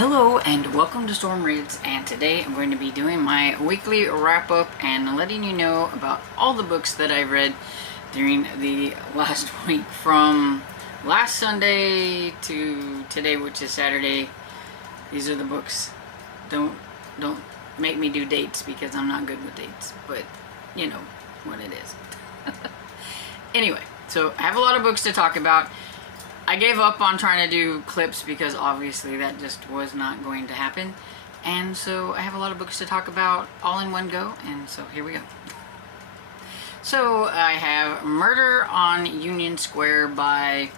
Hello and welcome to Storm Reads, and today I'm going to be doing my weekly wrap up and letting you know about all the books that I read during the last week from last Sunday to today, which is Saturday. These are the books. Don't make me do dates because I'm not good with dates, but you know what it is. Anyway, so I have a lot of books to talk about. I gave up on trying to do clips because obviously that just was not going to happen. And so I have a lot of books to talk about all in one go, and so here we go. So I have Murder on Union Square by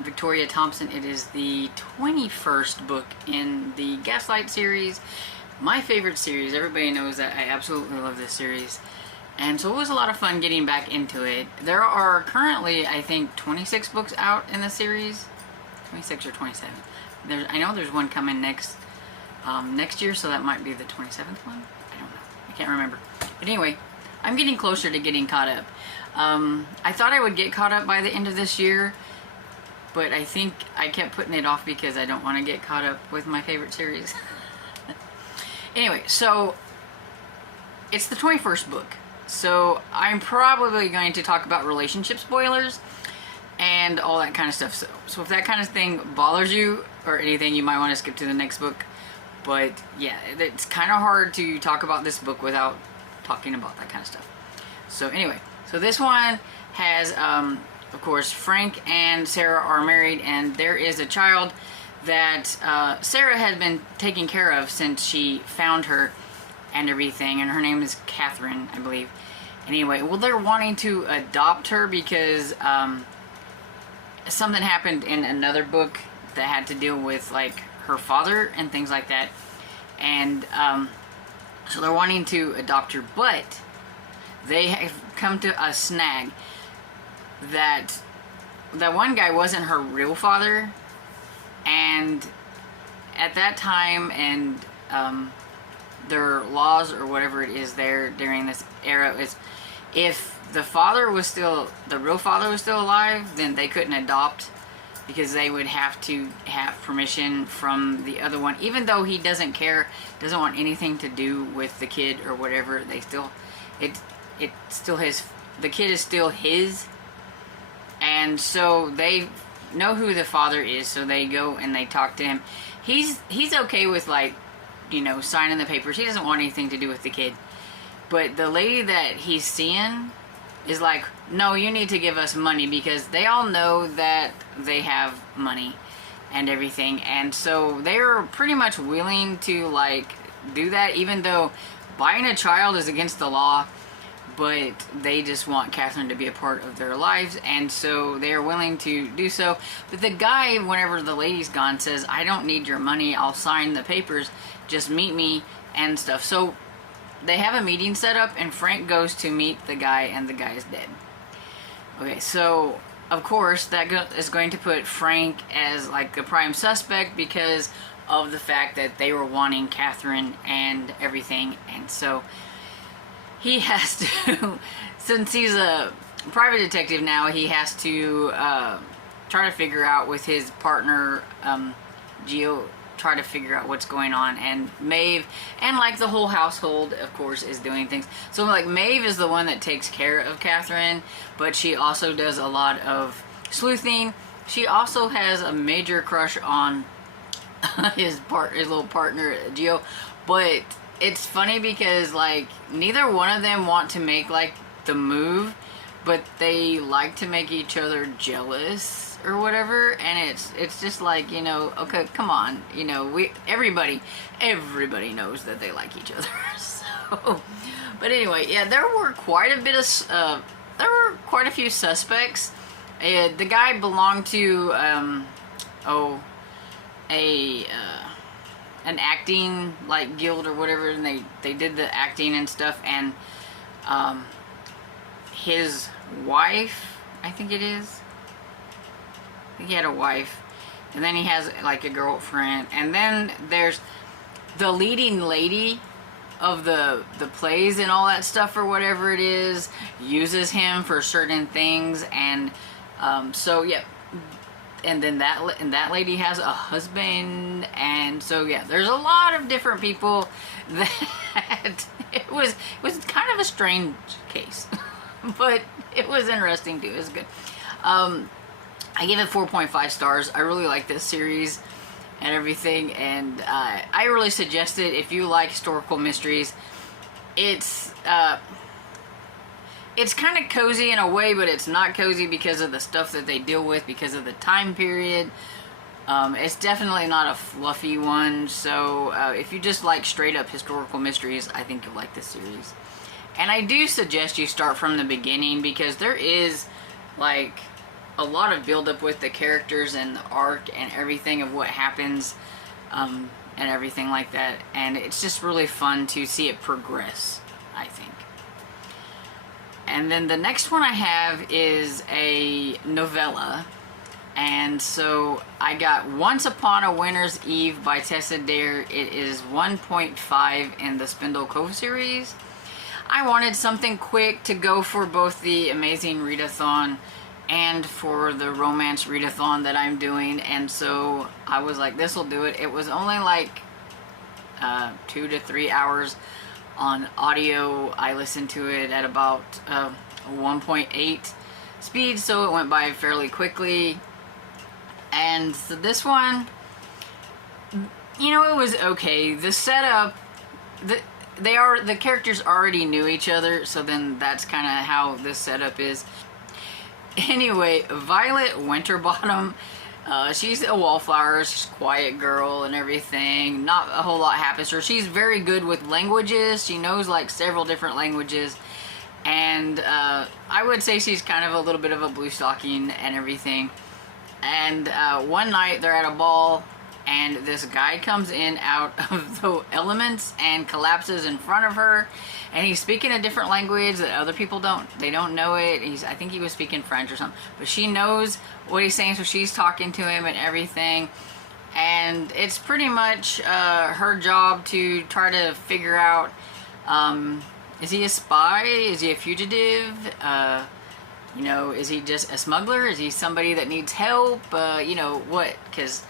Victoria Thompson. It is the 21st book in the Gaslight series. My favorite series. Everybody knows that I absolutely love this series. And so it was a lot of fun getting back into it. There are currently, I think, 26 books out in the series. 26 or 27. I know there's one coming next year, so that might be the 27th one. I don't know. I can't remember. But anyway, I'm getting closer to getting caught up. I thought I would get caught up by the end of this year, but I think I kept putting it off because I don't want to get caught up with my favorite series. Anyway, so it's the 21st book. So I'm probably going to talk about relationship spoilers and all that kind of stuff. So if that kind of thing bothers you or anything, you might want to skip to the next book. But yeah, it's kind of hard to talk about this book without talking about that kind of stuff. So anyway, so this one has, of course, Frank and Sarah are married, and there is a child that Sarah had been taking care of since she found her and everything, and her name is Catherine, I believe. Anyway, well, they're wanting to adopt her because something happened in another book that had to deal with like her father and things like that, and so they're wanting to adopt her, but they have come to a snag that one guy wasn't her real father, and at that time, and their laws or whatever it is there during this era is, if the real father was still alive, then they couldn't adopt because they would have to have permission from the other one, even though he doesn't care, doesn't want anything to do with the kid or whatever. They still, the kid is still his, and so they know who the father is, so they go and they talk to him. He's okay with, like, you know, signing the papers. He doesn't want anything to do with the kid. But the lady that he's seeing is like, no, you need to give us money, because they all know that they have money and everything. And so they're pretty much willing to, like, do that, even though buying a child is against the law. But they just want Catherine to be a part of their lives, and so they're willing to do so. But the guy, whenever the lady's gone, says, I don't need your money, I'll sign the papers, just meet me and stuff. So they have a meeting set up, and Frank goes to meet the guy, and the guy is dead. Okay, so of course that is going to put Frank as like the prime suspect because of the fact that they were wanting Catherine and everything. And so he has to, since he's a private detective now, he has to try to figure out with his partner, Gio, try to figure out what's going on. And Maeve, and like the whole household, of course, is doing things. So like Maeve is the one that takes care of Catherine, but she also does a lot of sleuthing. She also has a major crush on his little partner, Gio, but it's funny because, like, neither one of them want to make, like, the move, but they like to make each other jealous or whatever, and it's just like, you know, okay, come on, you know, everybody knows that they like each other. So, but anyway, yeah, there were quite a few suspects. The guy belonged to, an acting like guild or whatever, and they did the acting and stuff, and his wife, I think it is, he had a wife, and then he has like a girlfriend, and then there's the leading lady of the plays and all that stuff or whatever it is, uses him for certain things. And so yeah, and then that lady has a husband, and so yeah, there's a lot of different people that it was kind of a strange case, but it was interesting too. It was good. I give it 4.5 stars. I really like this series and everything, and I really suggest it if you like historical mysteries. It's kind of cozy in a way, but it's not cozy because of the stuff that they deal with, because of the time period. It's definitely not a fluffy one, so if you just like straight up historical mysteries, I think you'll like this series. And I do suggest you start from the beginning, because there is like a lot of build up with the characters and the arc and everything of what happens, and everything like that, and it's just really fun to see it progress, I think. And then the next one I have is a novella, and so I got Once Upon a Winter's Eve by Tessa Dare. It is 1.5 in the Spindle Cove series. I wanted something quick to go for both the Amazing Readathon and for the romance readathon that I'm doing, and so I was like, this will do it. It was only like 2 to 3 hours on audio. I listened to it at about 1.8 speed, so it went by fairly quickly. And so this one, you know, it was okay. The setup, the characters already knew each other, so then that's kind of how this setup is. Anyway, Violet Winterbottom, she's a wallflower, she's a quiet girl and everything. Not a whole lot happens to her. She's very good with languages. She knows like several different languages. And I would say she's kind of a little bit of a blue stocking and everything. And one night they're at a ball, and this guy comes in out of the elements and collapses in front of her, and he's speaking a different language that other people don't. They don't know it. I think he was speaking French or something, but she knows what he's saying, so she's talking to him and everything. And it's pretty much her job to try to figure out, is he a spy? Is he a fugitive? You know, is he just a smuggler? Is he somebody that needs help? You know, what? Because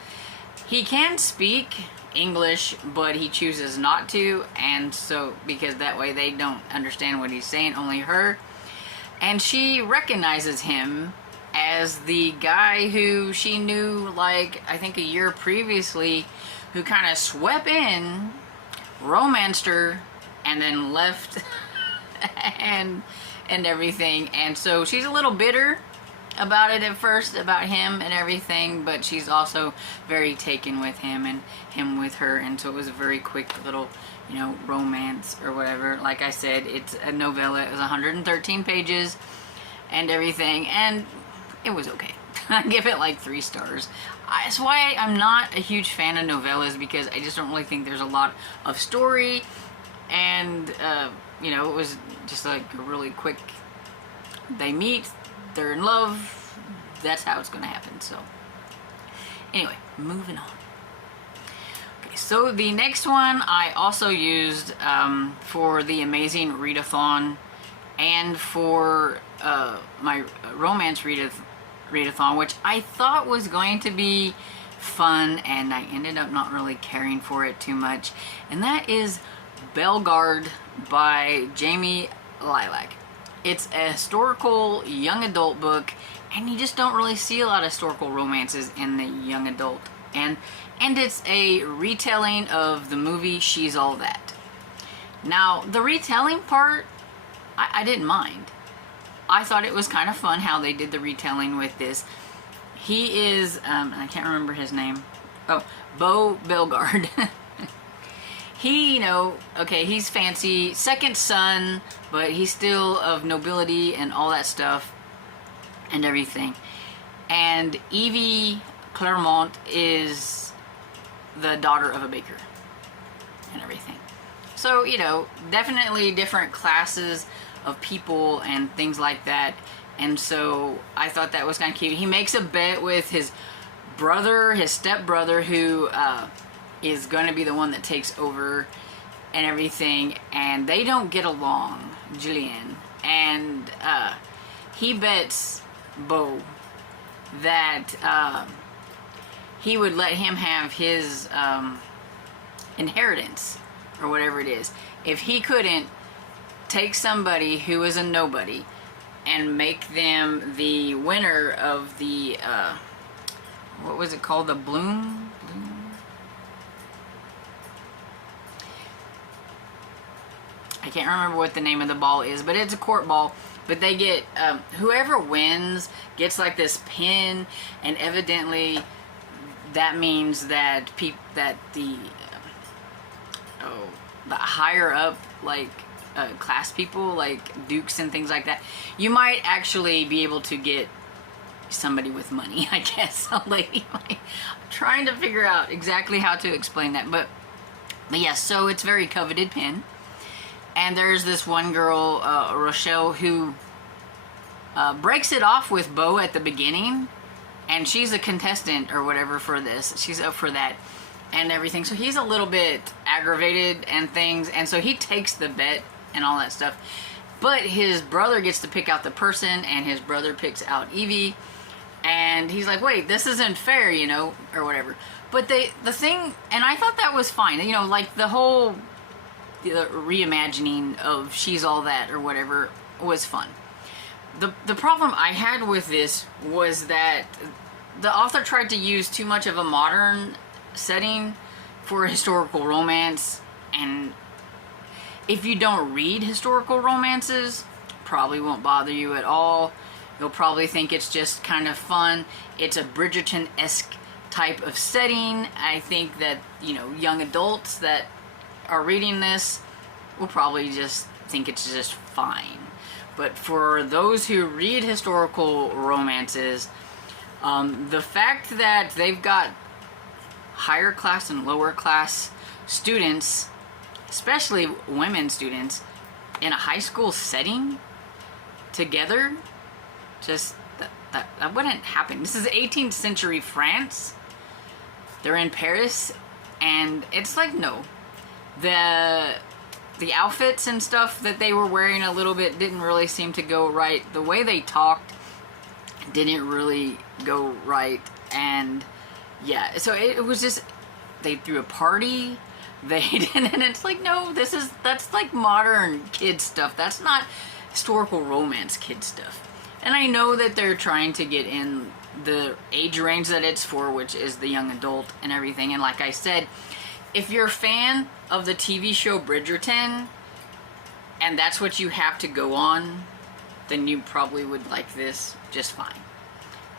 he can speak English, but he chooses not to, and so, because that way they don't understand what he's saying, only her. And she recognizes him as the guy who she knew, like, I think a year previously, who kind of swept in, romanced her, and then left, and everything. And so she's a little bitter about it at first, about him and everything, but she's also very taken with him and him with her, and so it was a very quick little, you know, romance or whatever. Like I said, it's a novella. It was 113 pages and everything, and it was okay. I give it like 3 stars. That's why I'm not a huge fan of novellas, because I just don't really think there's a lot of story, and you know, it was just like a really quick, they meet, they're in love, that's how it's gonna happen. So anyway, moving on. Okay, so the next one I also used for the Amazing Readathon and for my romance readathon, which I thought was going to be fun, and I ended up not really caring for it too much, and that is Belgard by Jamie Lilac. It's a historical young adult book, and you just don't really see a lot of historical romances in the young adult. And it's a retelling of the movie She's All That. Now, the retelling part, I didn't mind. I thought it was kind of fun how they did the retelling with this. He is, I can't remember his name. Oh, Beau Belgard. He, you know, okay, he's fancy, second son, but he's still of nobility and all that stuff and everything. And Evie Clermont is the daughter of a baker and everything. So, you know, definitely different classes of people and things like that. And so I thought that was kind of cute. He makes a bet with his brother, his stepbrother, who is going to be the one that takes over and everything, and they don't get along, Julian, and he bets Beau that he would let him have his inheritance or whatever it is. If he couldn't take somebody who is a nobody and make them the winner of the what was it called, the bloom? I can't remember what the name of the ball is, but it's a court ball. But they get whoever wins gets like this pin, and evidently that means that the higher up, like class people, like dukes and things like that, you might actually be able to get somebody with money, I guess. A lady. I'm trying to figure out exactly how to explain that, but yes, so it's very coveted pin. And there's this one girl, Rochelle, who breaks it off with Bo at the beginning, and she's a contestant or whatever for this. She's up for that and everything. So he's a little bit aggravated and things, and so he takes the bet and all that stuff. But his brother gets to pick out the person, and his brother picks out Evie, and he's like, wait, this isn't fair, you know, or whatever. But the thing, and I thought that was fine, you know, like the whole reimagining of She's All That or whatever was fun. The problem I had with this was that the author tried to use too much of a modern setting for a historical romance, and if you don't read historical romances, probably won't bother you at all. You'll probably think it's just kind of fun. It's a Bridgerton-esque type of setting. I think that, you know, young adults that are reading this will probably just think it's just fine. But for those who read historical romances, the fact that they've got higher class and lower class students, especially women students, in a high school setting together, just that wouldn't happen. This is 18th century France. They're in Paris, and it's like, no. The outfits and stuff that they were wearing a little bit didn't really seem to go right. The way they talked didn't really go right. And yeah, so it was just, they threw a party. They didn't, and it's like, no, that's like modern kid stuff. That's not historical romance kid stuff. And I know that they're trying to get in the age range that it's for, which is the young adult and everything. And like I said, if you're a fan of the TV show Bridgerton, and that's what you have to go on, then you probably would like this just fine.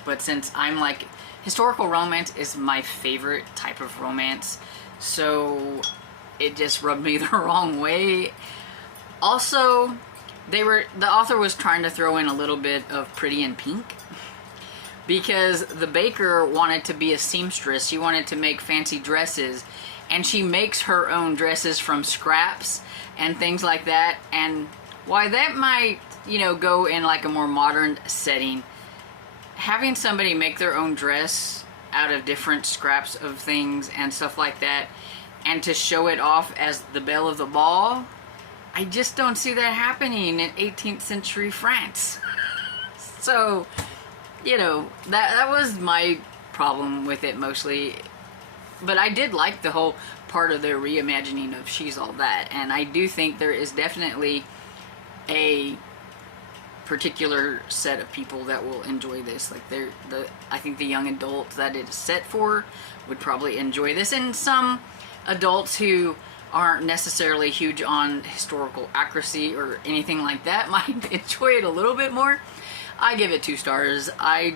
But since I'm like, historical romance is my favorite type of romance, so it just rubbed me the wrong way. Also, the author was trying to throw in a little bit of Pretty in Pink, because the baker wanted to be a seamstress. She wanted to make fancy dresses, and she makes her own dresses from scraps and things like that. And while that might, you know, go in like a more modern setting, having somebody make their own dress out of different scraps of things and stuff like that, and to show it off as the belle of the ball, I just don't see that happening in 18th century France. So, you know, that was my problem with it mostly. But I did like the whole part of their reimagining of She's All That, and I do think there is definitely a particular set of people that will enjoy this. Like I think the young adults that it's set for would probably enjoy this, and some adults who aren't necessarily huge on historical accuracy or anything like that might enjoy it a little bit more. I give it 2 stars. I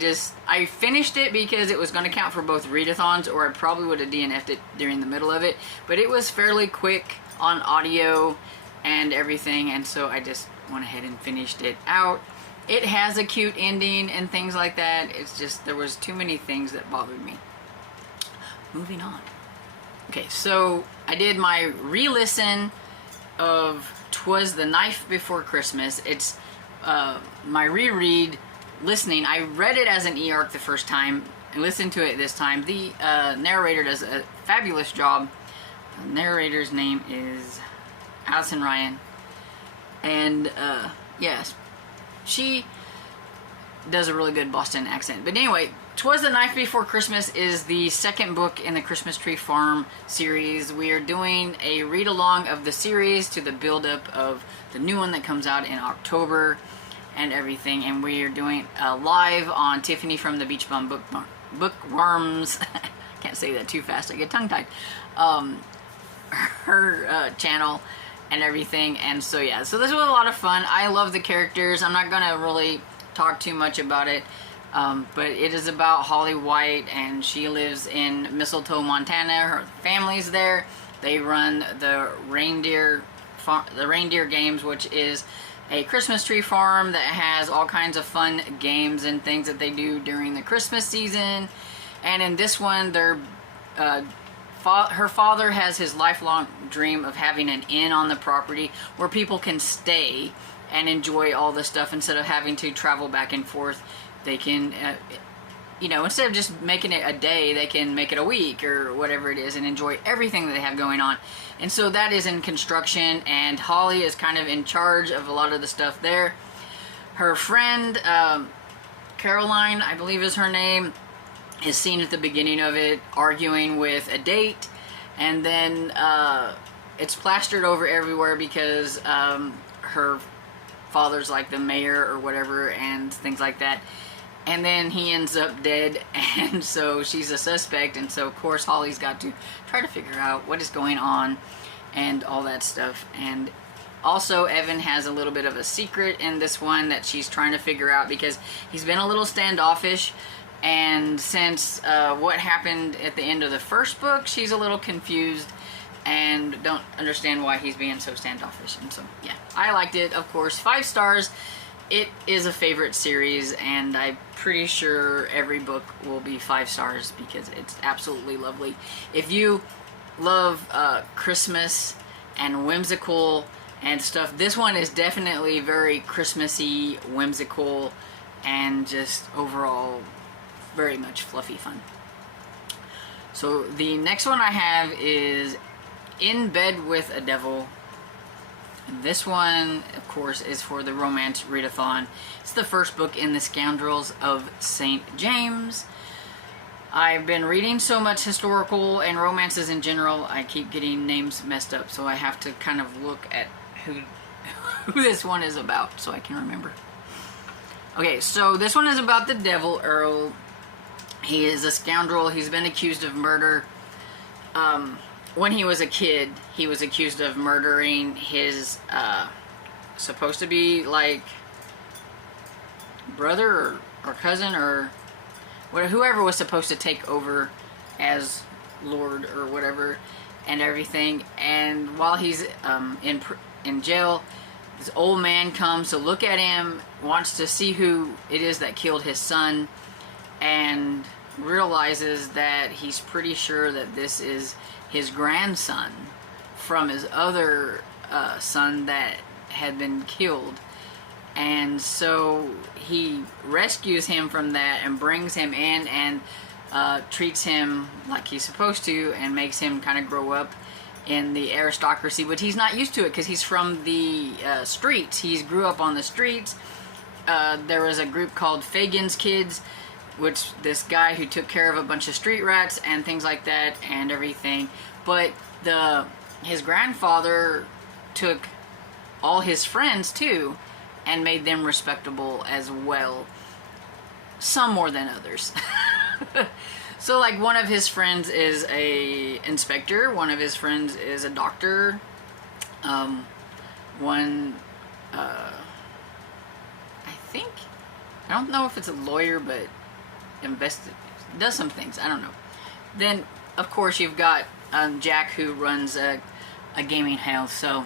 finished it because it was going to count for both readathons, or I probably would have DNF'd it during the middle of it. But it was fairly quick on audio and everything, and so I just went ahead and finished it out. It has a cute ending and things like that. It's just, there was too many things that bothered me. Moving on. Okay, so I did my re-listen of 'Twas the Knife Before Christmas. It's my reread listening. I read it as an e-arc the first time and listened to it this time. The narrator does a fabulous job. The narrator's name is Allison Ryan, and yes, she does a really good Boston accent. But anyway, 'Twas the Night Before Christmas is the second book in the Christmas Tree Farm series. We are doing a read-along of the series to the build-up of the new one that comes out in October and everything. And we are doing live on Tiffany from the Beach Bum Bookworms. Can't say that too fast, I get tongue-tied. Her channel and everything. And so yeah, so this was a lot of fun. I love the characters. I'm not gonna really talk too much about it. But it is about Holly White, and she lives in Mistletoe, Montana. Her family's there. They run the reindeer games, which is a Christmas tree farm that has all kinds of fun games and things that they do during the Christmas season. And in this one, her father has his lifelong dream of having an inn on the property where people can stay and enjoy all the stuff instead of having to travel back and forth. They can, you know, instead of just making it a day, they can make it a week or whatever it is and enjoy everything that they have going on. And so that is in construction, and Holly is kind of in charge of a lot of the stuff there. Her friend, Caroline, I believe is her name, is seen at the beginning of it arguing with a date, and then it's plastered over everywhere because her father's like the mayor or whatever and things like that. And then he ends up dead, and so she's a suspect, and so of course Holly's got to try to figure out what is going on and all that stuff. And also Evan has a little bit of a secret in this one that she's trying to figure out because he's been a little standoffish, and since what happened at the end of the first book, she's a little confused and don't understand why he's being so standoffish. And so yeah, I liked it, of course. 5 stars. It is a favorite series, and I'm pretty sure every book will be 5 stars because it's absolutely lovely. If you love Christmas and whimsical and stuff, this one is definitely very Christmassy, whimsical, and just overall very much fluffy fun. So the next one I have is In Bed with a Devil. This one, of course, is for the romance readathon. It's the first book in the Scoundrels of St. James. I've been reading so much historical and romances in general, I keep getting names messed up, so I have to kind of look at who this one is about so I can remember. Okay, so this one is about the Devil Earl. He is a scoundrel. He's been accused of murder. When he was a kid, he was accused of murdering his, supposed to be, like, brother or cousin or whoever was supposed to take over as Lord or whatever and everything. And while he's in jail, this old man comes to look at him, wants to see who it is that killed his son, and realizes that he's pretty sure that this is his grandson from his other son that had been killed. And so he rescues him from that and brings him in and treats him like he's supposed to and makes him kind of grow up in the aristocracy, but he's not used to it because he's from the streets. He grew up on the streets. There was a group called Fagin's Kids, which this guy who took care of a bunch of street rats and things like that and everything. But his grandfather took all his friends too and made them respectable as well. Some more than others. So like one of his friends is a inspector, one of his friends is a doctor, one I don't know if it's a lawyer, but does some things, I don't know. Then of course you've got Jack, who runs a gaming house, so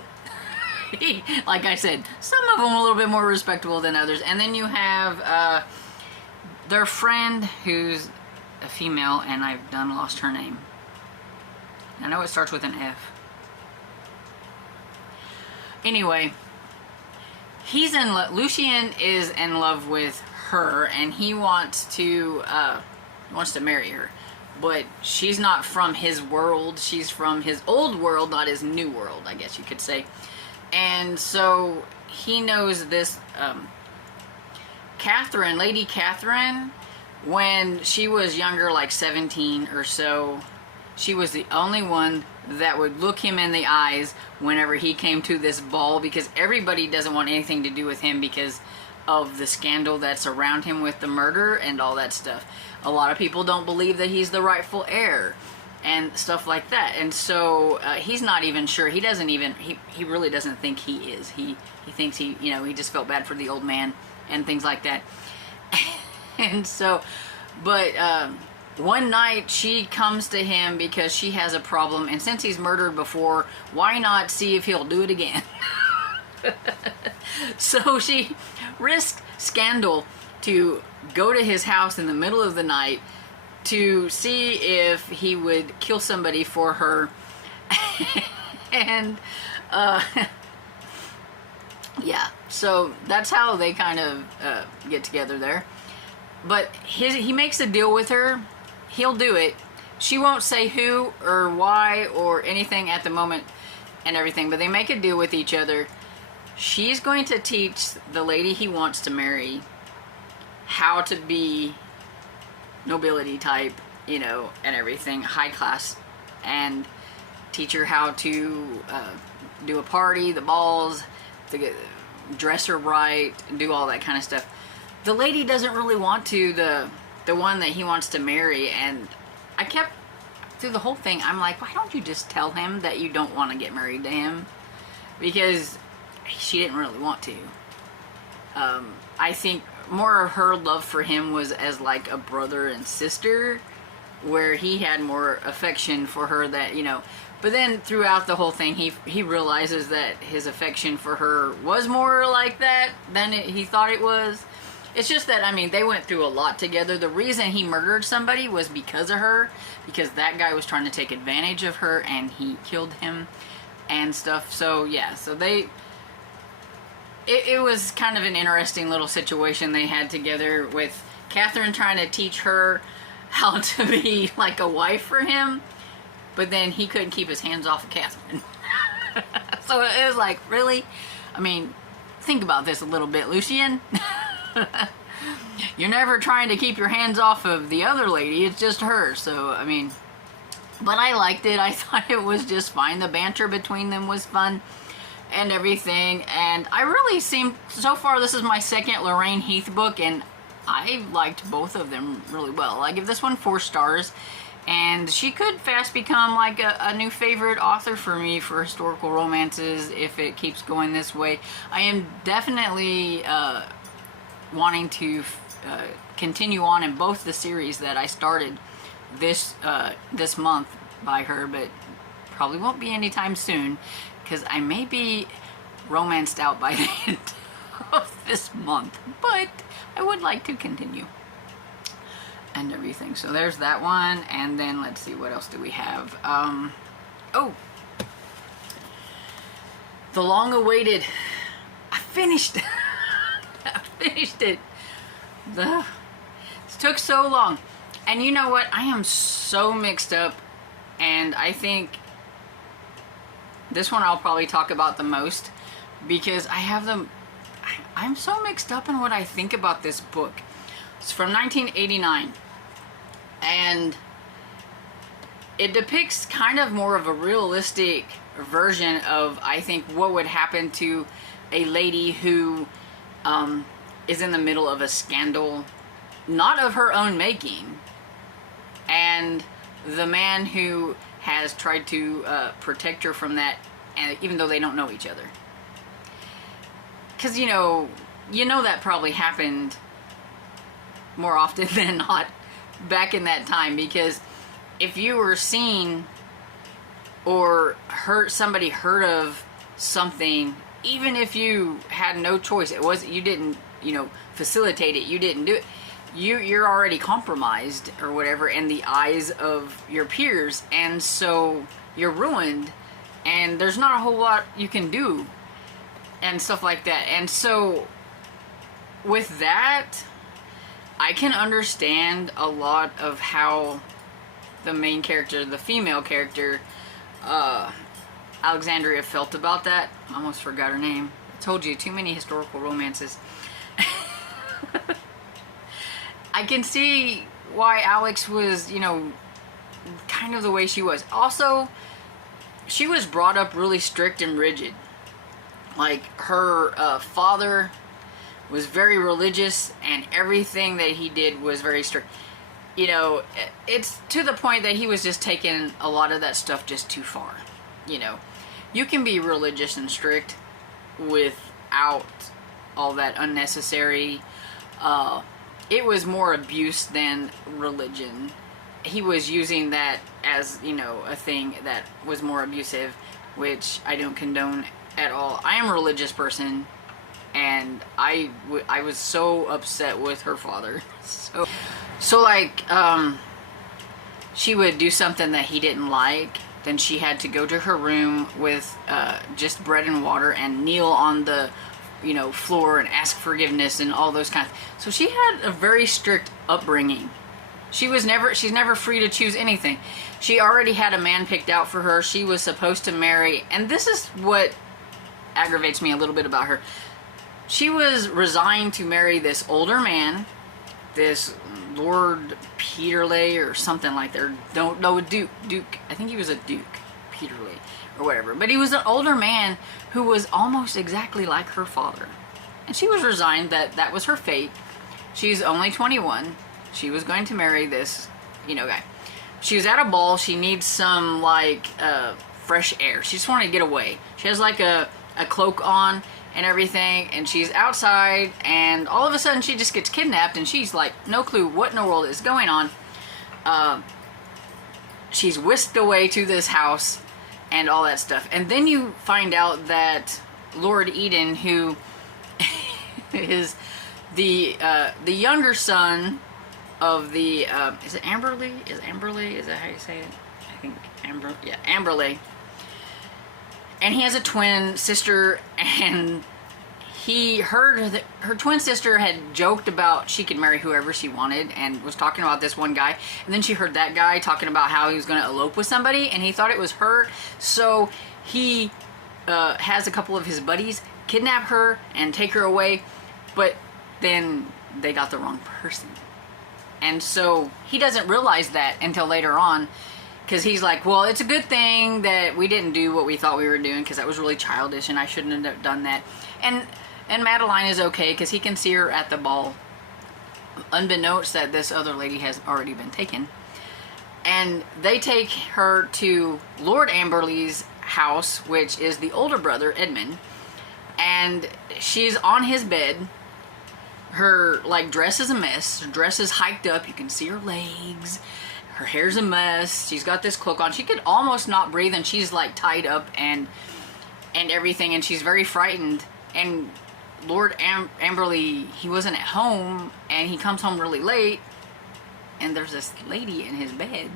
like I said, some of them a little bit more respectable than others. And then you have their friend who's a female, and I've lost her name. I know it starts with an F. Anyway, Lucien is in love with her, and he wants to marry her. But she's not from his world. She's from his old world, not his new world, I guess you could say. And so he knows this Lady Catherine, when she was younger, like 17 or so, she was the only one that would look him in the eyes whenever he came to this ball, because everybody doesn't want anything to do with him because of the scandal that's around him with the murder and all that stuff. A lot of people don't believe that he's the rightful heir and stuff like that, and so he's not even sure. He doesn't even, he really doesn't think he is. He thinks he just felt bad for the old man and things like that. And so, but one night she comes to him because she has a problem, and since he's murdered before, why not see if he'll do it again? So she risked scandal to go to his house in the middle of the night to see if he would kill somebody for her. And yeah, so that's how they kind of get together there. But he makes a deal with her. He'll do it. She won't say who or why or anything at the moment and everything, but they make a deal with each other. She's going to teach the lady he wants to marry how to be nobility type, and everything, high class, and teach her how to do a party, the balls, to dress her right, and do all that kind of stuff. The lady doesn't really want to, the one that he wants to marry, and I kept, through the whole thing, I'm like, why don't you just tell him that you don't want to get married to him? Because she didn't really want to. I think more of her love for him was as like a brother and sister, where he had more affection for her that, but then throughout the whole thing, he realizes that his affection for her was more like that than he thought it was. It's just that, they went through a lot together. The reason he murdered somebody was because of her, because that guy was trying to take advantage of her and he killed him and stuff. So yeah, so it was kind of an interesting little situation they had together, with Catherine trying to teach her how to be like a wife for him, but then he couldn't keep his hands off of Catherine. So it was like, really? Think about this a little bit, Lucien. You're never trying to keep your hands off of the other lady, it's just her. So, but I liked it. I thought it was just fine. The banter between them was fun and everything, and I really so far this is my second Lorraine Heath book, and I liked both of them really well. I give this one 4 stars, and she could fast become like a new favorite author for me for historical romances if it keeps going this way. I am definitely wanting to continue on in both the series that I started this month by her, but probably won't be anytime soon, because I may be romanced out by the end of this month, but I would like to continue and everything. So there's that one, and then let's see, what else do we have? Oh, the long-awaited, I finished I finished it. It took so long, and you know what, I am so mixed up, and I think this one I'll probably talk about the most, because I'm so mixed up in what I think about this book. It's from 1989, and it depicts kind of more of a realistic version of, I think, what would happen to a lady who is in the middle of a scandal, not of her own making, and the man who has tried to protect her from that, and even though they don't know each other. Because, you know that probably happened more often than not back in that time, because if you were seen or somebody heard of something, even if you had no choice, you didn't, facilitate it, you didn't do it, you're already compromised or whatever in the eyes of your peers, and so you're ruined, and there's not a whole lot you can do and stuff like that. And so with that, I can understand a lot of how the main character, the female character, Alexandria, felt about that. I almost forgot her name. I told you, too many historical romances. I can see why Alex was, kind of the way she was. Also, she was brought up really strict and rigid. Like, her father was very religious, and everything that he did was very strict. It's to the point that he was just taking a lot of that stuff just too far. You can be religious and strict without all that unnecessary. It was more abuse than religion. He was using that as, a thing that was more abusive, which I don't condone at all. I am a religious person, and I was so upset with her father. So like, she would do something that he didn't like, then she had to go to her room with just bread and water and kneel on the, floor and ask forgiveness and all those kinds. So she had a very strict upbringing. She's never free to choose anything. She already had a man picked out for her. She was supposed to marry, and this is what aggravates me a little bit about her. She was resigned to marry this older man, this Lord Peterley or something like that. Don't know, Duke. I think he was a Duke, Peterley or whatever. But he was an older man who was almost exactly like her father. And she was resigned that was her fate. She's only 21. She was going to marry this, guy. She was at a ball. She needs some, fresh air. She just wanted to get away. She has, a cloak on and everything, and she's outside, and all of a sudden she just gets kidnapped, and she's no clue what in the world is going on. She's whisked away to this house and all that stuff, and then you find out that Lord Eden, who is the younger son of the is it Amberley? Is that how you say it? I think Amberley. And he has a twin sister, and he heard that her twin sister had joked about she could marry whoever she wanted, and was talking about this one guy. And then she heard that guy talking about how he was going to elope with somebody, and he thought it was her. So he has a couple of his buddies kidnap her and take her away, but then they got the wrong person. And so he doesn't realize that until later on. Because he's like, well, it's a good thing that we didn't do what we thought we were doing, because that was really childish and I shouldn't have done that. And Madeline is okay because he can see her at the ball, unbeknownst that this other lady has already been taken. And they take her to Lord Amberley's house, which is the older brother, Edmund. And she's on his bed. Her, dress is a mess. Her dress is hiked up. You can see her legs. Her hair's a mess. She's got this cloak on. She could almost not breathe, and she's tied up and everything, and she's very frightened. And Lord Amberley, he wasn't at home, and he comes home really late, and there's this lady in his bed.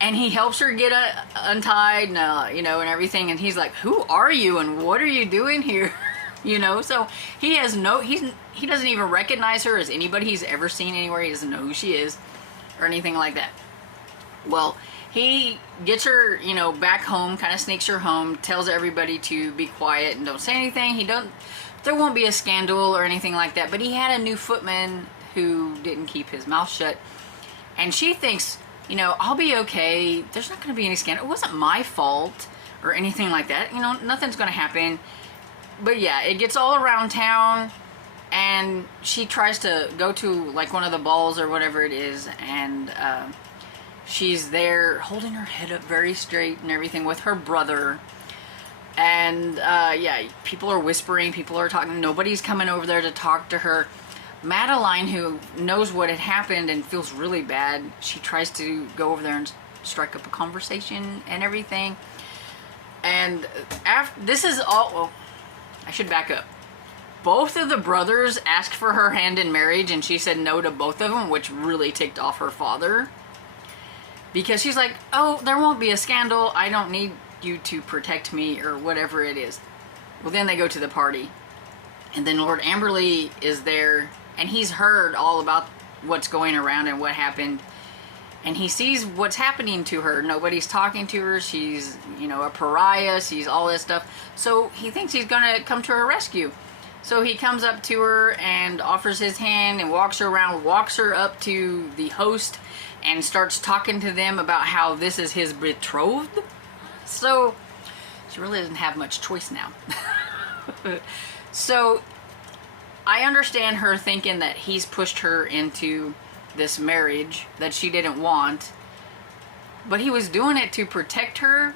And he helps her get untied, and, and everything, and he's like, who are you, and what are you doing here? So he has he doesn't even recognize her as anybody he's ever seen anywhere. He doesn't know who she is or anything like that. Well, he gets her, back home, kind of sneaks her home, tells everybody to be quiet and don't say anything. There won't be a scandal or anything like that, but he had a new footman who didn't keep his mouth shut. And she thinks, I'll be okay. There's not going to be any scandal. It wasn't my fault or anything like that. Nothing's going to happen. But yeah, it gets all around town, and she tries to go to one of the balls or whatever it is, and she's there holding her head up very straight and everything with her brother. And yeah, people are whispering, people are talking, nobody's coming over there to talk to her. Madeline, who knows what had happened and feels really bad, she tries to go over there and strike up a conversation and everything. And this is all, well, I should back up. Both of the brothers asked for her hand in marriage, and she said no to both of them, which really ticked off her father. Because she's like, oh, there won't be a scandal. I don't need you to protect me, or whatever it is. Well, then they go to the party. And then Lord Amberley is there, and he's heard all about what's going around and what happened. And he sees what's happening to her. Nobody's talking to her. She's, a pariah. She's all this stuff. So he thinks he's going to come to her rescue. So he comes up to her and offers his hand and walks her around, walks her up to the host and starts talking to them about how this is his betrothed. So she really doesn't have much choice now. So I understand her thinking that he's pushed her into this marriage that she didn't want, but he was doing it to protect her.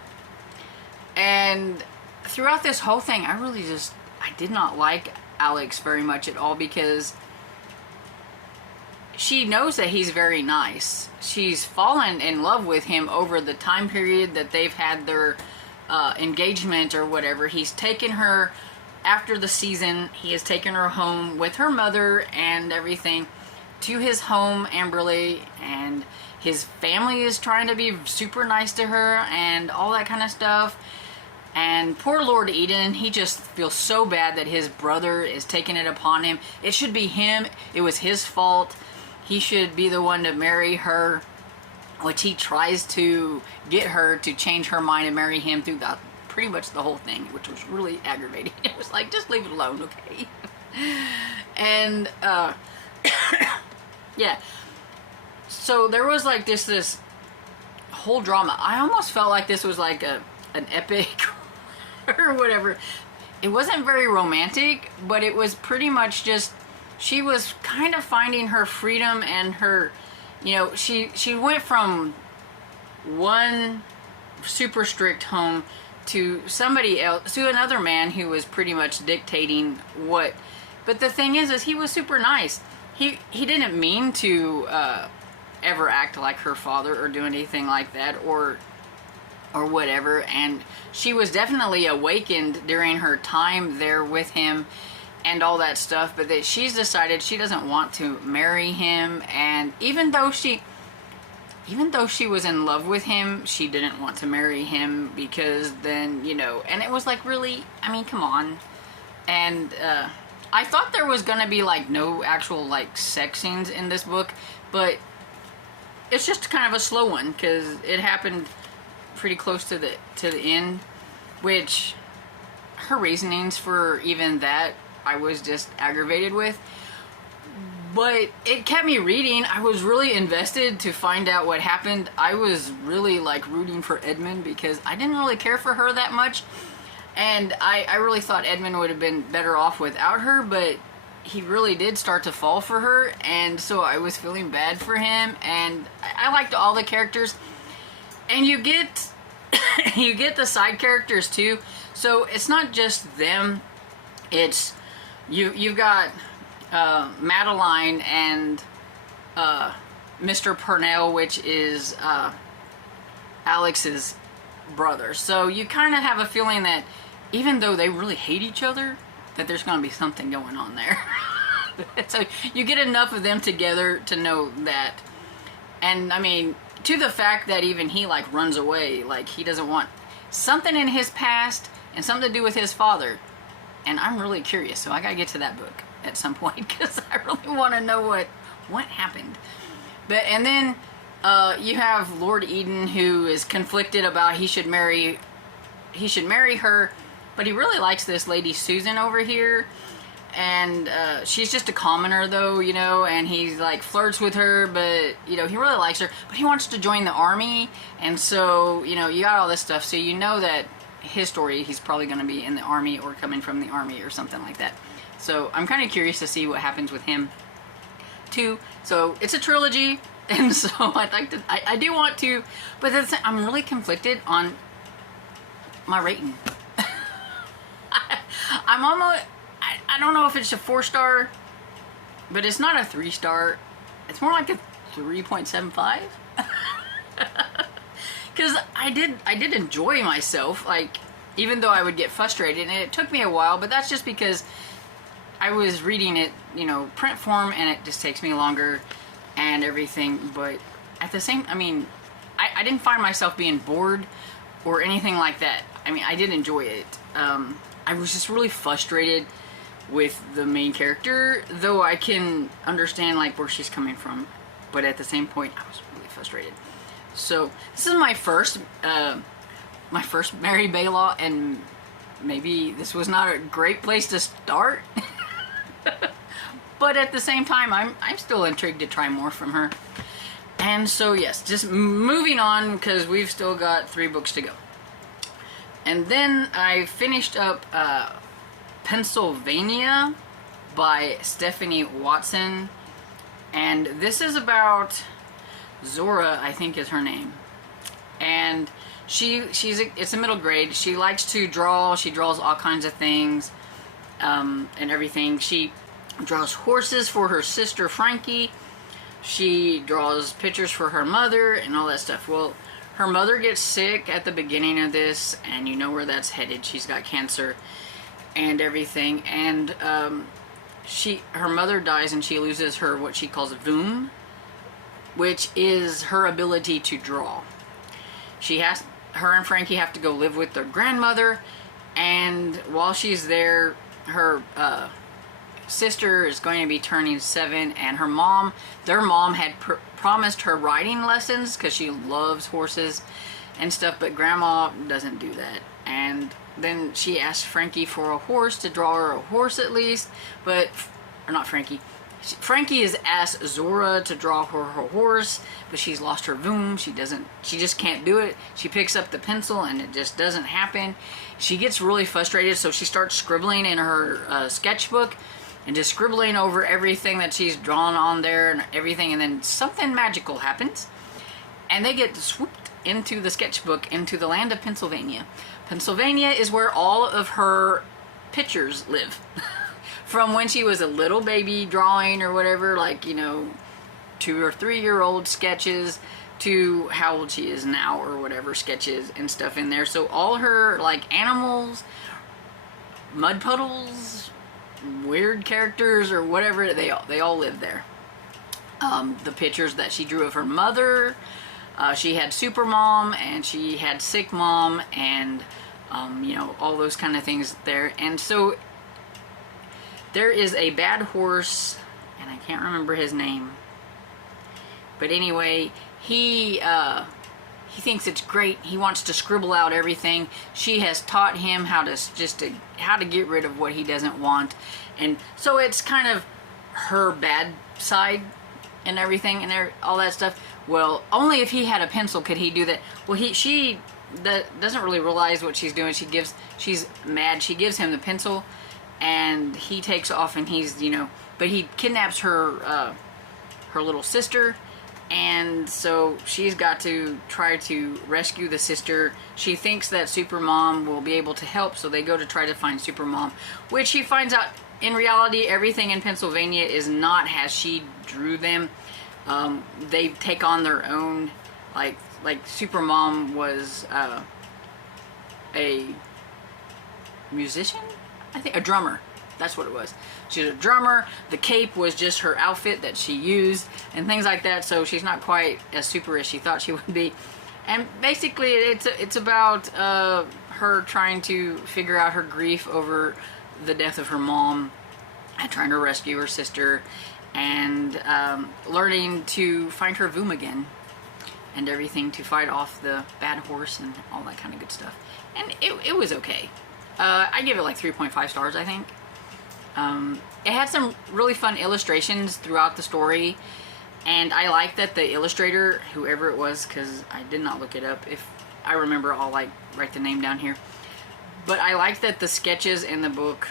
And throughout this whole thing, I did not like Alex very much at all, because she knows that he's very nice. She's fallen in love with him over the time period that they've had their engagement or whatever. He's taken her after the season. He has taken her home with her mother and everything to his home, Amberley, and his family is trying to be super nice to her and all that kind of stuff. And poor Lord Eden, he just feels so bad that his brother is taking it upon him. It should be him. It was his fault. He should be the one to marry her, which he tries to get her to change her mind and marry him through pretty much the whole thing, which was really aggravating. It was like, just leave it alone, okay? And, yeah. So there was like this whole drama. I almost felt like this was like an epic or whatever. It wasn't very romantic, but it was pretty much just, she was kind of finding her freedom and her, you know, she went from one super strict home to somebody else, to another man who was pretty much dictating what. But the thing is he was super nice. He didn't mean to ever act like her father or do anything like that, or whatever. And she was definitely awakened during her time there with him and all that stuff, but that she's decided she doesn't want to marry him. And even though she was in love with him, she didn't want to marry him, because then, you know, and it was like, really, I mean, come on. And I thought there was gonna be like no actual like sex scenes in this book, but it's just kind of a slow one, because it happened pretty close to the end, which her reasonings for even that I was just aggravated with. But it kept me reading. I was really invested to find out what happened. I was really like rooting for Edmund, because I didn't really care for her that much, and I really thought Edmund would have been better off without her, but he really did start to fall for her, and so I was feeling bad for him. And I liked all the characters, and you get you get the side characters too, so it's not just them. It's you've got Madeline and Mr. Purnell, which is Alex's brother. So you kind of have a feeling that even though they really hate each other, that there's going to be something going on there. So you get enough of them together to know that. And I mean, to the fact that even he like runs away, like he doesn't want something in his past and something to do with his father. And I'm really curious, so I gotta get to that book at some point, because I really want to know what happened. But and then you have Lord Eden, who is conflicted about he should marry her, but he really likes this lady Susan over here, and she's just a commoner though, you know, and he like flirts with her, but you know, he really likes her, but he wants to join the army. And so, you know, you got all this stuff, so you know that his story, he's probably going to be in the army or coming from the army or something like that. So I'm kind of curious to see what happens with him too. So it's a trilogy, and so I do want to, but I'm really conflicted on my rating. I'm almost, I don't know if it's a 4-star, but it's not a 3-star. It's more like a 3.75. Because I did enjoy myself, like, even though I would get frustrated, and it took me a while, but that's just because I was reading it, you know, print form, and it just takes me longer and everything. But at the same, I mean, I didn't find myself being bored or anything like that. I mean, I did enjoy it. I was just really frustrated with the main character, though I can understand like where she's coming from, but at the same point, I was really frustrated. So this is my first Mary Baylaw, and maybe this was not a great place to start. but at the same time, I'm still intrigued to try more from her. And so yes, just moving on because we've still got 3 books to go. And then I finished up Pennsylvania by Stephanie Watson, and this is about Zora, I think is her name, and it's a middle grade. She likes to draw. She draws all kinds of things and everything. She draws horses for her sister Frankie. She draws pictures for her mother and all that stuff. Well, her mother gets sick at the beginning of this, and you know where that's headed. She's got cancer and everything, and her mother dies, and she loses her what she calls voom, which is her ability to draw. Her and Frankie have to go live with their grandmother, and while she's there, her sister is going to be turning 7, and their mom had promised her riding lessons because she loves horses and stuff, but grandma doesn't do that. And then she asked Frankie for a horse, to draw her a horse at least, or not Frankie. Frankie has asked Zora to draw her horse, but she's lost her voom. She just can't do it. She picks up the pencil and it just doesn't happen. She gets really frustrated, so she starts scribbling in her sketchbook and just scribbling over everything that she's drawn on there and everything, and then something magical happens, and they get swooped into the sketchbook into the land of Pennsylvania. Pennsylvania is where all of her pictures live. From when she was a little baby drawing or whatever, like, 2 or 3-year-old sketches, to how old she is now or whatever, sketches and stuff in there. So all her, like, animals, mud puddles, weird characters or whatever, they all live there. The pictures that she drew of her mother, she had Super Mom, and she had Sick Mom, and all those kind of things there. And so there is a bad horse, and I can't remember his name, but anyway, he thinks it's great. He wants to scribble out everything. She has taught him how to get rid of what he doesn't want, and so it's kind of her bad side and everything and all that stuff. Well, only if he had a pencil could he do that. Well, she doesn't really realize what she's doing. She's mad. She gives him the pencil, and he takes off, and but he kidnaps her little sister. And so she's got to try to rescue the sister. She thinks that Super Mom will be able to help, so they go to try to find Super Mom, which he finds out in reality everything in Pennsylvania is not as she drew them. They take on their own, like Super Mom was a musician, I think, a drummer. That's what it was. She's a drummer. The cape was just her outfit that she used and things like that. So she's not quite as super as she thought she would be. And basically, it's about her trying to figure out her grief over the death of her mom and trying to rescue her sister, and learning to find her voom again and everything, to fight off the bad horse and all that kind of good stuff. And it was okay. I give it like 3.5 stars, I think. It had some really fun illustrations throughout the story, and I like that the illustrator, whoever it was, because I did not look it up. If I remember, I'll write the name down here. But I like that the sketches in the book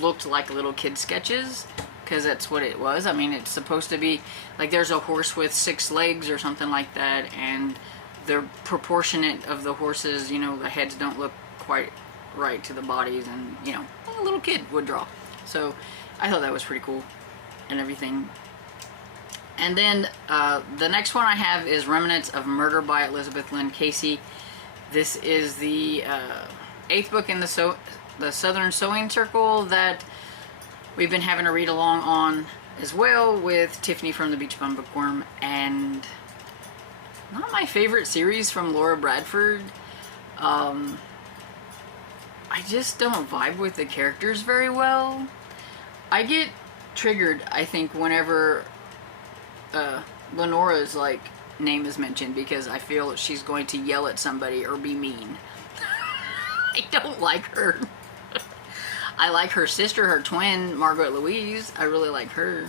looked like little kid sketches, because that's what it was. I mean, it's supposed to be like there's a horse with 6 legs or something like that, and the proportionate of the horses, the heads don't look quite right to the bodies, and a little kid would draw. So I thought that was pretty cool and everything. And then the next one I have is Remnants of Murder by Elizabeth Lynn Casey. This is the 8th book in the Southern Sewing Circle that we've been having a read along on as well, with Tiffany from the Beach Bum Bookworm. And not my favorite series from Laura Bradford. I just don't vibe with the characters very well. I get triggered, I think, whenever Lenora's name is mentioned, because I feel she's going to yell at somebody or be mean. I don't like her. I like her sister, her twin, Margaret Louise. I really like her.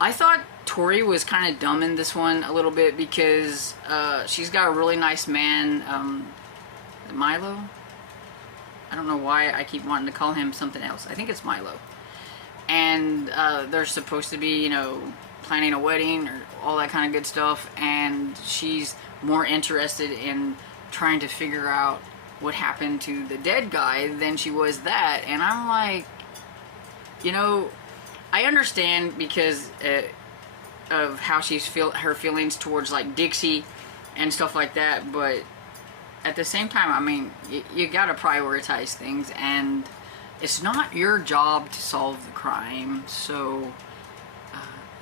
I thought Tori was kind of dumb in this one a little bit because she's got a really nice man, Milo? I don't know why I keep wanting to call him something else. I think it's Milo. And they're supposed to be, you know, planning a wedding or all that kind of good stuff, and she's more interested in trying to figure out what happened to the dead guy than she was that. And I'm like, you know, I understand because of how she's her feelings towards like Dixie and stuff like that, but at the same time, I mean, you gotta prioritize things, and it's not your job to solve the crime. So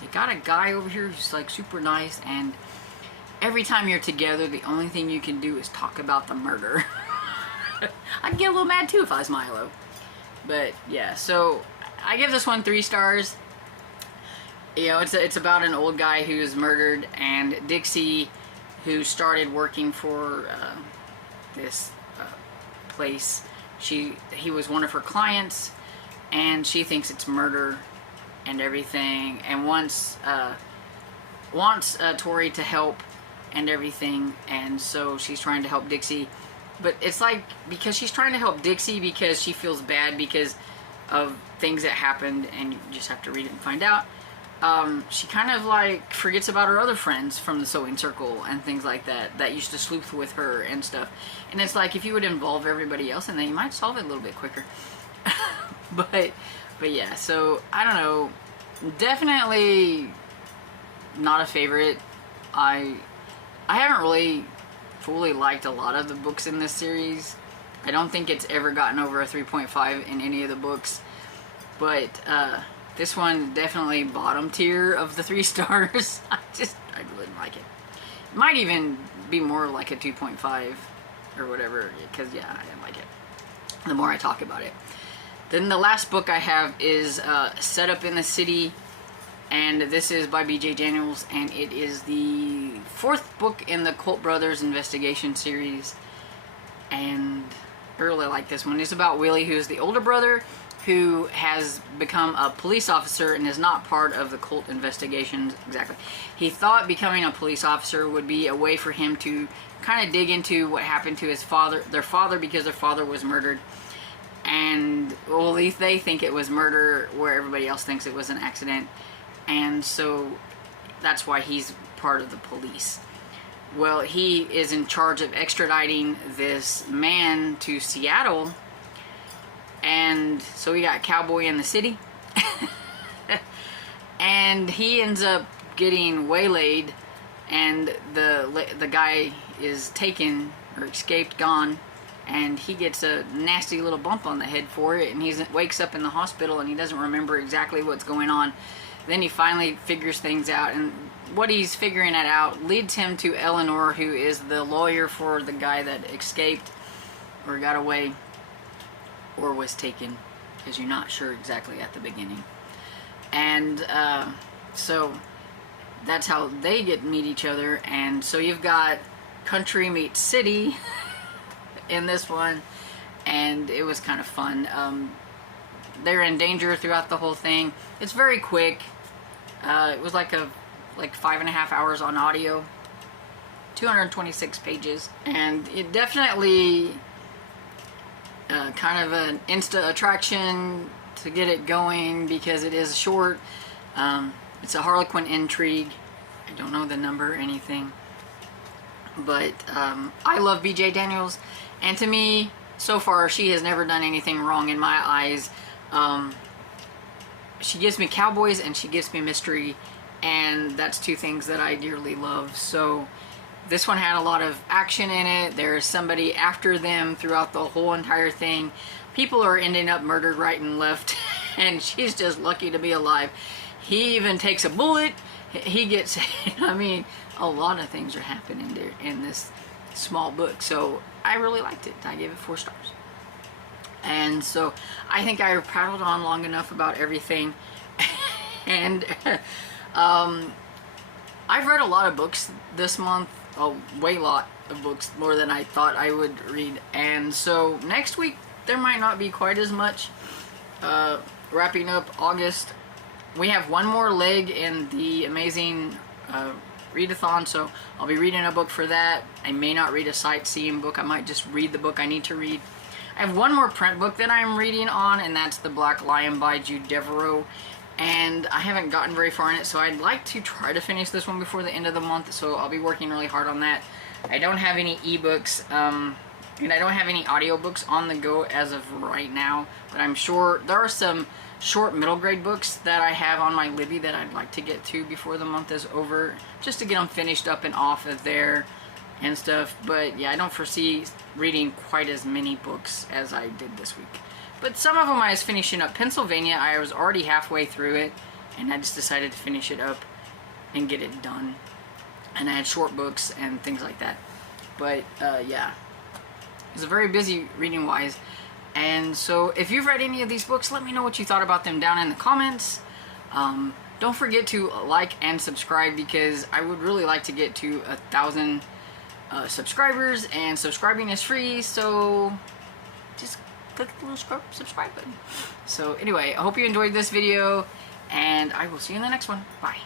you got a guy over here who's like super nice, and every time you're together, the only thing you can do is talk about the murder. I'd get a little mad too if I was Milo. But yeah, so I give this one 3 stars. You know, it's about an old guy who's murdered, and Dixie, who started working for this place. He was one of her clients, and she thinks it's murder and everything, and wants Tori to help and everything, and so she's trying to help Dixie. But it's like, because she's trying to help Dixie because she feels bad because of things that happened, and you just have to read it and find out. She kind of like forgets about her other friends from the sewing circle and things like that used to sleuth with her and stuff. And it's like, if you would involve everybody else in that, you might solve it a little bit quicker. but yeah, so I don't know. Definitely not a favorite. I haven't really fully liked a lot of the books in this series. I don't think it's ever gotten over a 3.5 in any of the books. But this one definitely bottom tier of the 3 stars. I really didn't like it. It might even be more like a 2.5 or whatever, because yeah, I didn't like it the more I talk about it. Then the last book I have is Set Up in the City, and this is by B.J. Daniels, and it is the 4th book in the Colt Brothers investigation series, and I really like this one. It's about Willie, who's the older brother who has become a police officer and is not part of the Colt investigations exactly. He thought becoming a police officer would be a way for him to kind of dig into what happened to his father, because their father was murdered. And, well, they think it was murder where everybody else thinks it was an accident. And so that's why he's part of the police. Well, he is in charge of extraditing this man to Seattle. And so we got Cowboy in the City. And he ends up getting waylaid, and the guy is taken, or escaped, gone, and he gets a nasty little bump on the head for it, and he wakes up in the hospital and he doesn't remember exactly what's going on. Then he finally figures things out, and what he's figuring it out leads him to Eleanor, who is the lawyer for the guy that escaped or got away or was taken, because you're not sure exactly at the beginning. And so that's how they meet each other. And so you've got country meets city in this one, and it was kind of fun. They're in danger throughout the whole thing. It's very quick. It was like 5.5 hours on audio, 226 pages, and it definitely kind of an insta attraction to get it going, because it is short. It's a Harlequin intrigue. I don't know the number or anything, but I love B.J. Daniels, and to me, so far, she has never done anything wrong in my eyes. She gives me cowboys and she gives me mystery, and that's 2 things that I dearly love. So this one had a lot of action in it. There's somebody after them throughout the whole entire thing. People are ending up murdered right and left, and she's just lucky to be alive. He even takes a bullet. He gets, I mean, a lot of things are happening there in this small book. So I really liked it. I gave it 4 stars. And so I think I prattled on long enough about everything. And I've read a lot of books this month, a lot of books, more than I thought I would read. And so next week there might not be quite as much. wrapping up August. We have one more leg in the amazing readathon, so I'll be reading a book for that. I may not read a sightseeing book. I might just read the book I need to read. I have one more print book that I'm reading on, and that's The Black Lion by Jude Devereaux. And I haven't gotten very far in it, so I'd like to try to finish this one before the end of the month, so I'll be working really hard on that. I don't have any ebooks, and I don't have any audiobooks on the go as of right now, but I'm sure there are some short middle grade books that I have on my Libby that I'd like to get to before the month is over, just to get them finished up and off of there and stuff. But yeah, I don't foresee reading quite as many books as I did this week. But some of them I was finishing up. Pennsylvania, I was already halfway through it, and I just decided to finish it up and get it done. And I had short books and things like that. But yeah, it was a very busy reading wise. And so if you've read any of these books, let me know what you thought about them down in the comments. Don't forget to like and subscribe, because I would really like to get to 1,000 subscribers, and subscribing is free, so just click the little subscribe button. So anyway, I hope you enjoyed this video, and I will see you in the next one. Bye.